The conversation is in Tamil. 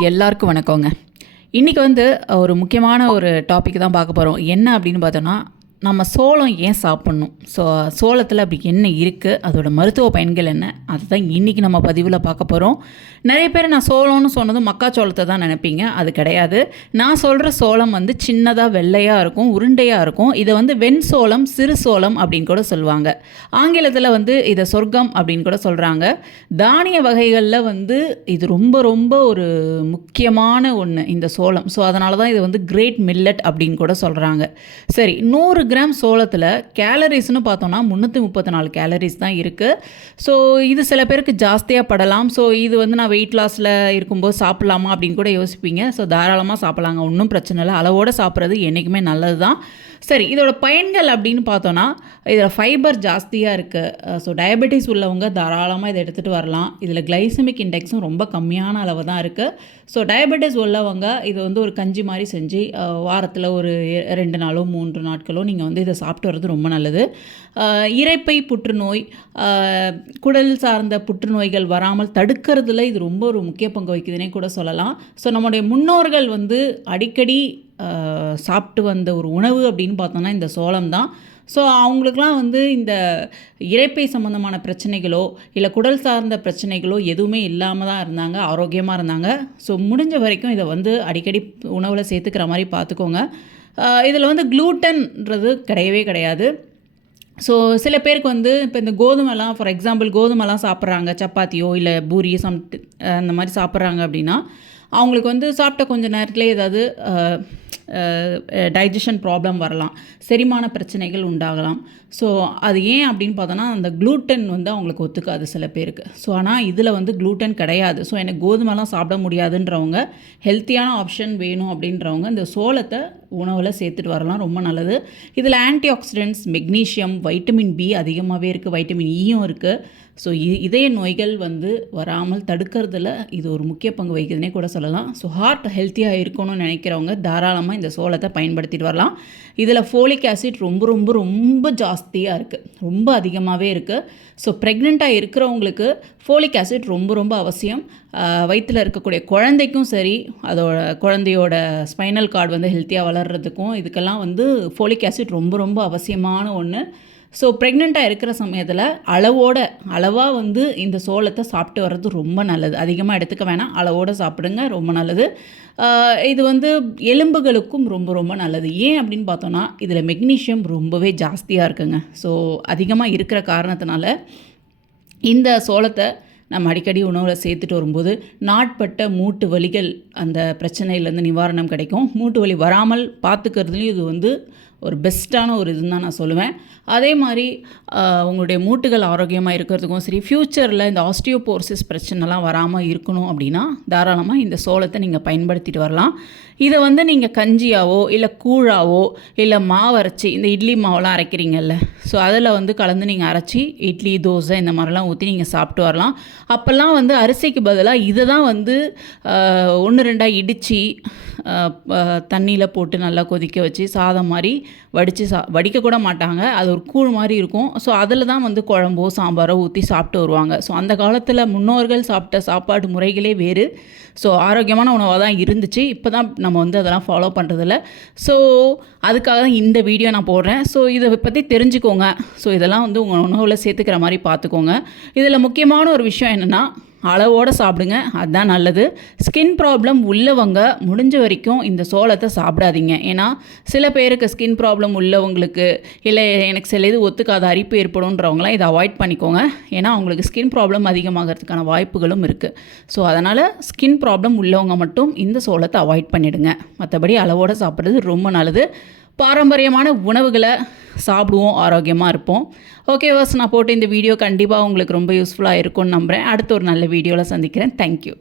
எல்லாருக்கும் வணக்கங்க. இன்றைக்கி வந்து ஒரு முக்கியமான ஒரு டாபிக் தான் பார்க்க போகிறோம் என்ன அப்படின்னு பார்த்தோன்னா நம்ம சோளம் ஏன் சாப்பிட்ணும்? ஸோ சோளத்தில் அப்படி என்ன இருக்குது அதோடய மருத்துவ பயன்கள் என்ன? அதுதான் இன்றைக்கி நம்ம பதிவில் பார்க்க போகிறோம் நிறைய பேர் நான் சோளம்னு சொன்னதும் மக்காச்சோளத்தை தான் நினைப்பீங்க. அது கிடையாது. நான் சொல்கிற சோளம் வந்து சின்னதாக வெள்ளையாக இருக்கும் உருண்டையாக இருக்கும். இதை வந்து வெண் சோளம் சிறு சோளம் அப்படின்னு கூட சொல்லுவாங்க. ஆங்கிலத்தில் வந்து இதை சொர்க்கம் அப்படின்னு கூட சொல்கிறாங்க தானிய வகைகளில் வந்து இது ரொம்ப ரொம்ப ஒரு முக்கியமான ஒன்று இந்த சோளம். ஸோ அதனால தான் இது வந்து கிரேட் மில்லட் அப்படின்னு கூட சொல்கிறாங்க சரி நூறு கிராம் சோளத்தில் கேலரிஸ்னு பார்த்தோன்னா முந்நூற்றி முப்பத்தி நாலு கேலரிஸ் தான் இருக்குது ஸோ இது சில பேருக்கு ஜாஸ்தியாக படலாம். ஸோ இது வந்து நான் வெயிட் லாஸில் இருக்கும்போது சாப்பிட்லாமா அப்படின்னு கூட யோசிப்பீங்க. ஸோ தாராளமாக சாப்பிட்லாங்க. ஒன்றும் பிரச்சனை இல்லை. அளவோடு சாப்பிட்றது என்றைக்குமே நல்லது தான் சரி இதோட பயன்கள் அப்படின்னு பார்த்தோன்னா இதில் ஃபைபர் ஜாஸ்தியாக இருக்குது ஸோ டயபெட்டிஸ் உள்ளவங்க தாராளமாக இதை எடுத்துகிட்டு வரலாம். இதில் கிளைசமிக் இண்டெக்ஸும் ரொம்ப கம்மியான அளவு தான் இருக்குது ஸோ டயபெட்டிஸ் உள்ளவங்க இது வந்து ஒரு கஞ்சி மாதிரி செஞ்சு வாரத்தில் ஒரு ரெண்டு நாளோ மூன்று நாட்களோ நீங்கள் வந்து இதை சாப்பிட்டு வர்றது ரொம்ப நல்லது. இறைப்பை இரைப்பை புற்றுநோய் குடல் சார்ந்த புற்றுநோய்கள் வராமல் தடுக்கிறதுல இது ரொம்ப ஒரு முக்கிய பங்கு வகிக்குதுன்னே கூட சொல்லலாம். ஸோ நம்முடைய முன்னோர்கள் வந்து அடிக்கடி சாப்பிட்டு வந்த ஒரு உணவு அப்படின்னு பார்த்தோன்னா இந்த சோளம் தான். ஸோ அவங்களுக்குலாம் வந்து இந்த இறைப்பை சம்மந்தமான பிரச்சனைகளோ இல்லை குடல் சார்ந்த பிரச்சனைகளோ எதுவுமே இல்லாமல் தான் இருந்தாங்க ஆரோக்கியமாக இருந்தாங்க. ஸோ முடிஞ்ச வரைக்கும் இதை வந்து அடிக்கடி உணவில் சேர்த்துக்கிற மாதிரி பார்த்துக்கோங்க. இதில் வந்து க்ளூட்டன்றது கிடையவே கிடையாது. ஸோ சில பேருக்கு வந்து இப்போ இந்த கோதுமைலாம் ஃபார் எக்ஸாம்பிள் கோதுமைலாம் சாப்பிட்றாங்க சப்பாத்தியோ இல்லை பூரி சம் அந்த மாதிரி சாப்பிட்றாங்க அப்படின்னா அவங்களுக்கு வந்து சாப்பிட்ட கொஞ்சம் நேரத்துலேயே ஏதாவது டைஜஷன் ப்ராப்ளம் வரலாம் செரிமான பிரச்சனைகள் உண்டாகலாம். ஸோ அது ஏன் அப்படின்னு பார்த்தோன்னா அந்த க்ளூட்டன் வந்து அவங்களுக்கு ஒத்துக்காது சில பேருக்கு. ஸோ ஆனால் இதில் வந்து க்ளூட்டன் கிடையாது. ஸோ எனக்கு கோதுமைலாம் சாப்பிட முடியாதுன்றவங்க ஹெல்த்தியான ஆப்ஷன் வேணும் அப்படின்றவங்க இந்த சோளத்தை உணவில் சேர்த்துட்டு வரலாம் ரொம்ப நல்லது. இதில் antioxidants magnesium vitamin B அதிகமாகவே இருக்குது வைட்டமின் ஈயும் e இருக்குது ஸோ இதய நோய்கள் வந்து வராமல் தடுக்கிறதுல இது ஒரு முக்கிய பங்கு வகிக்குதுன்னே கூட சொல்லலாம். ஸோ ஹார்ட் ஹெல்த்தியாக இருக்கணும்னு நினைக்கிறவங்க நம்ம இந்த சோளத்தை பயன்படுத்திட்டு வரலாம். இதில் ஃபோலிக் ஆசிட் ரொம்ப ரொம்ப ரொம்ப ஜாஸ்தியாக இருக்குது ரொம்ப அதிகமாகவே இருக்குது ஸோ ப்ரெக்னெண்ட்டாக இருக்கிறவங்களுக்கு ஃபோலிக் ஆசிட் ரொம்ப ரொம்ப அவசியம். வயிற்றில் இருக்கக்கூடிய குழந்தைக்கும் சரி அதோட குழந்தையோட ஸ்பைனல் கார்டு வந்து ஹெல்த்தியாக வளர்கிறதுக்கும் இதுக்கெல்லாம் வந்து ஃபோலிக் ஆசிட் ரொம்ப ரொம்ப அவசியமான ஒன்று ஸோ ப்ரெக்னெண்ட்டாக இருக்கிற சமயத்தில் அளவோட அளவாக வந்து இந்த சோளத்தை சாப்பிட்டு வர்றது ரொம்ப நல்லது. அதிகமாக எடுத்துக்க வேணாம். அளவோடு சாப்பிடுங்க ரொம்ப நல்லது. இது வந்து எலும்புகளுக்கும் ரொம்ப ரொம்ப நல்லது. ஏன் அப்படின்னு பார்த்தோன்னா இதில் மெக்னீஷியம் ரொம்பவே ஜாஸ்தியாக இருக்குங்க. ஸோ அதிகமாக இருக்கிற காரணத்தினால இந்த சோளத்தை நம்ம அடிக்கடி உணவில் சேர்த்துட்டு வரும்போது நாட்பட்ட மூட்டு வலிகள் அந்த பிரச்சனையிலேருந்து நிவாரணம் கிடைக்கும். மூட்டு வலி வராமல் பார்த்துக்கிறதுலையும் இது வந்து ஒரு பெஸ்ட்டான ஒரு இதுன்னு தான் நான் சொல்லுவேன். அதே மாதிரி உங்களுடைய மூட்டுகள் ஆரோக்கியமாக இருக்கிறதுக்கும் சரி ஃப்யூச்சரில் இந்த ஆஸ்டியோபோர்சிஸ் பிரச்சனைலாம் வராமல் இருக்கணும் அப்படின்னா தாராளமாக இந்த சோளத்தை நீங்கள் பயன்படுத்திட்டு வரலாம். இதை வந்து நீங்கள் கஞ்சியாவோ இல்லை கூழாவோ இல்லை மாவு அரைச்சி இந்த இட்லி மாவெல்லாம் அரைக்கிறீங்கல்ல ஸோ அதில் வந்து கலந்து நீங்கள் அரைச்சி இட்லி தோசை இந்த மாதிரிலாம் ஊற்றி நீங்கள் சாப்பிட்டு வரலாம். அப்போல்லாம் வந்து அரிசிக்கு பதிலாக இதை தான் வந்து ஒன்று ரெண்டாக இடித்து தண்ணியில் போட்டு நல்லா கொதிக்க வச்சு சாதம் மாதிரி வடித்து சா வடிக்கக்கூட மாட்டாங்க. அது ஒரு கூழ் மாதிரி இருக்கும். ஸோ அதில் தான் வந்து குழம்போ சாம்பாரோ ஊற்றி சாப்பிட்டு வருவாங்க. ஸோ அந்த காலத்தில் முன்னோர்கள் சாப்பிட்ட சாப்பாடு முறைகளே வேறு. ஸோ ஆரோக்கியமான உணவாக தான் இருந்துச்சு. இப்போ தான் நம்ம வந்து அதெல்லாம் ஃபாலோ பண்ணுறதில்ல ஸோ அதுக்காக தான் இந்த வீடியோ நான் போடுறேன். ஸோ இதை பற்றி தெரிஞ்சுக்கோங்க. ஸோ இதெல்லாம் வந்து உங்கள் உணவில் சேர்த்துக்கிற மாதிரி பார்த்துக்கோங்க. இதில் முக்கியமான ஒரு விஷயம் என்னென்னா அளவோடு சாப்பிடுங்க அதுதான் நல்லது. ஸ்கின் ப்ராப்ளம் உள்ளவங்க முடிஞ்ச வரைக்கும் இந்த சோளத்தை சாப்பிடாதீங்க. ஏன்னா சில பேருக்கு ஸ்கின் ப்ராப்ளம் உள்ளவங்களுக்கு இல்லை எனக்கு சில இது ஒத்துக்காத அரிப்பு ஏற்படும்ன்றவங்களாம் இதை அவாய்ட் பண்ணிக்கோங்க. ஏன்னா அவங்களுக்கு ஸ்கின் ப்ராப்ளம் அதிகமாகிறதுக்கான வாய்ப்புகளும் இருக்குது ஸோ அதனால் ஸ்கின் ப்ராப்ளம் உள்ளவங்க மட்டும் இந்த சோளத்தை அவாய்ட் பண்ணிடுங்க. மற்றபடி அளவோடு சாப்பிட்றது ரொம்ப நல்லது. பாரம்பரியமான உணவுகளை சாப்பிடுவோம் ஆரோக்கியமாக இருப்போம். ஓகே வாஸ் நான் போட்ட இந்த வீடியோ கண்டிப்பாக உங்களுக்கு ரொம்ப யூஸ்ஃபுல்லாக இருக்கும்னு நம்புகிறேன் அடுத்த ஒரு நல்ல வீடியோவில் சந்திக்கிறேன். தேங்க்யூ